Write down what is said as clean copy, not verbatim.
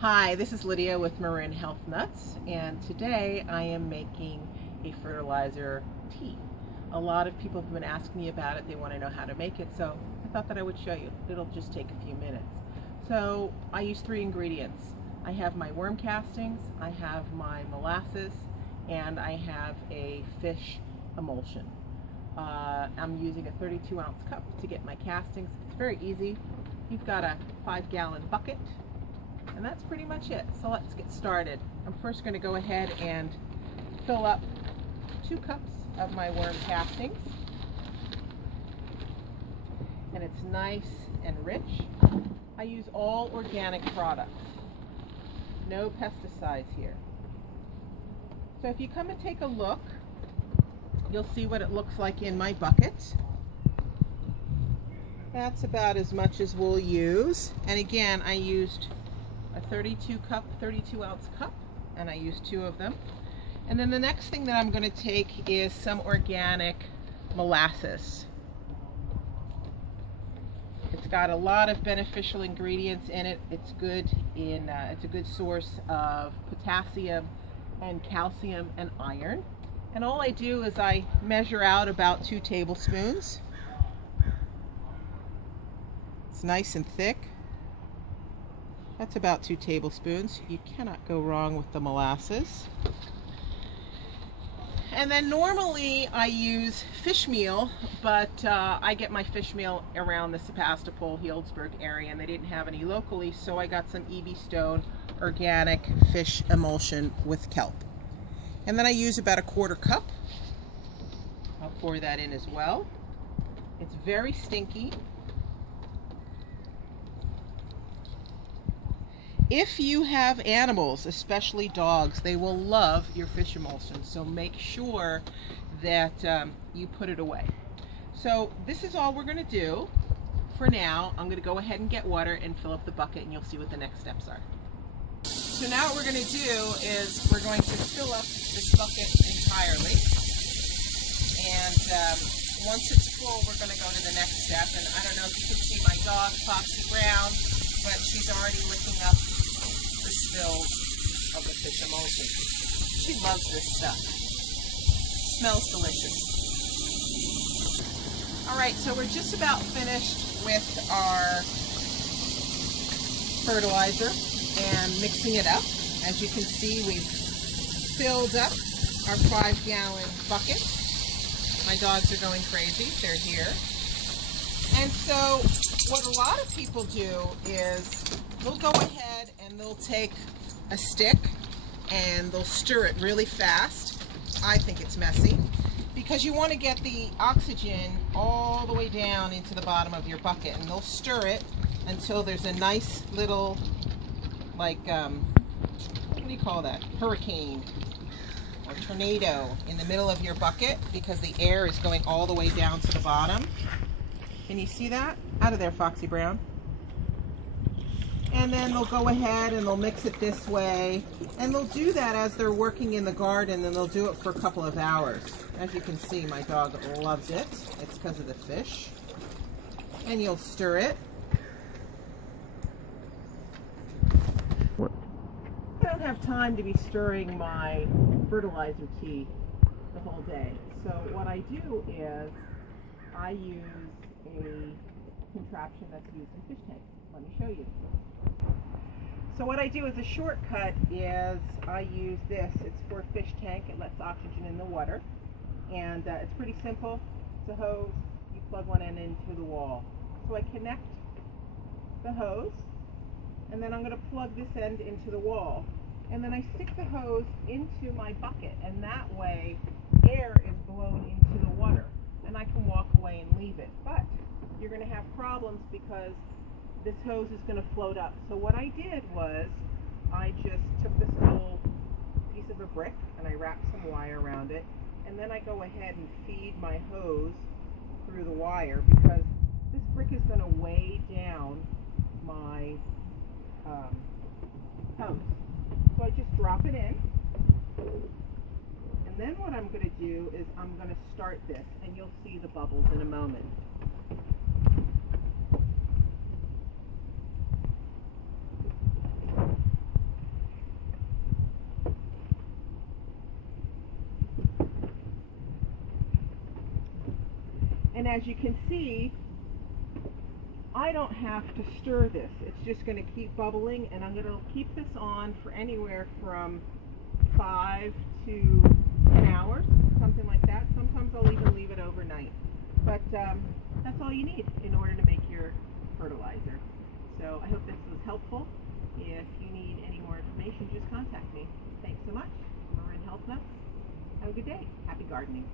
Hi, this is Lydia with Marin Health Nuts, and today I am making a fertilizer tea. A lot of people have been asking me about it. They want to know how to make it, so I thought that I would show you. It'll just take a few minutes. So I use 3 ingredients. I have my worm castings, I have my molasses, and I have a fish emulsion. I'm using a 32-ounce cup to get my castings. It's very easy. You've got a 5-gallon bucket, and that's pretty much it. So let's get started. I'm first going to go ahead and fill up 2 cups of my worm castings. And it's nice and rich. I use all organic products. No pesticides here. So if you come and take a look, you'll see what it looks like in my bucket. That's about as much as we'll use. And again, I used a 32-ounce cup, and I used 2 of them. And then the next thing that I'm going to take is some organic molasses. It's got a lot of beneficial ingredients in it. It's good in it's a good source of potassium and calcium and iron. And all I do is I measure out about 2 tablespoons. It's nice and thick. That's about 2 tablespoons. You cannot go wrong with the molasses. And then normally I use fish meal, but I get my fish meal around the Sebastopol, Healdsburg area, and they didn't have any locally, so I got some EB Stone organic fish emulsion with kelp. And then I use about a 1/4 cup. I'll pour that in as well. It's very stinky. If you have animals, especially dogs, they will love your fish emulsion, so make sure that you put it away. So this is all we're going to do for now. I'm going to go ahead and get water and fill up the bucket, and you'll see what the next steps are. So now what we're going to do is we're going to fill up this bucket entirely, and once it's full, we're going to go to the next step. And I don't know if you can see my dog, Foxy Brown, but she's already licking up the spills of the fish emulsion. She loves this stuff. Smells delicious. Alright, so we're just about finished with our fertilizer and mixing it up. As you can see, we've filled up our 5-gallon bucket. My dogs are going crazy. They're here. And so what a lot of people do is they'll go ahead and they'll take a stick and they'll stir it really fast. I think it's messy because you want to get the oxygen all the way down into the bottom of your bucket, and they'll stir it until there's a nice little, like, what do you call that? Hurricane or tornado in the middle of your bucket, because the air is going all the way down to the bottom. Can you see that? Out of there, Foxy Brown. And then they'll go ahead and they'll mix it this way. And they'll do that as they're working in the garden, and they'll do it for a couple of hours. As you can see, my dog loves it. It's because of the fish. And you'll stir it. I don't have time to be stirring my fertilizer tea the whole day. So what I do is I use a contraption that's used in fish tanks. Let me show you. So what I do as a shortcut is I use this. It's for a fish tank. It lets oxygen in the water. And it's pretty simple. It's a hose. You plug one end into the wall. So I connect the hose, and then I'm going to plug this end into the wall. And then I stick the hose into my bucket, and that way air is blown into the water. And I can walk away and leave it. But you're going to have problems because this hose is going to float up. So what I did was I just took this little piece of a brick and I wrapped some wire around it, and then I go ahead and feed my hose through the wire, because this brick is going to weigh down my hose. So I just drop it in, and then what I'm going to do is I'm going to start this, and you'll see the bubbles in a moment. And as you can see, I don't have to stir this. It's just going to keep bubbling, and I'm going to keep this on for anywhere from 5 to 10 hours, something like that. Sometimes I'll even leave it overnight. But that's all you need in order to make your fertilizer. So I hope this was helpful. If you need any more information, just contact me. Thanks so much. Marin Health Nuts. Have a good day. Happy gardening.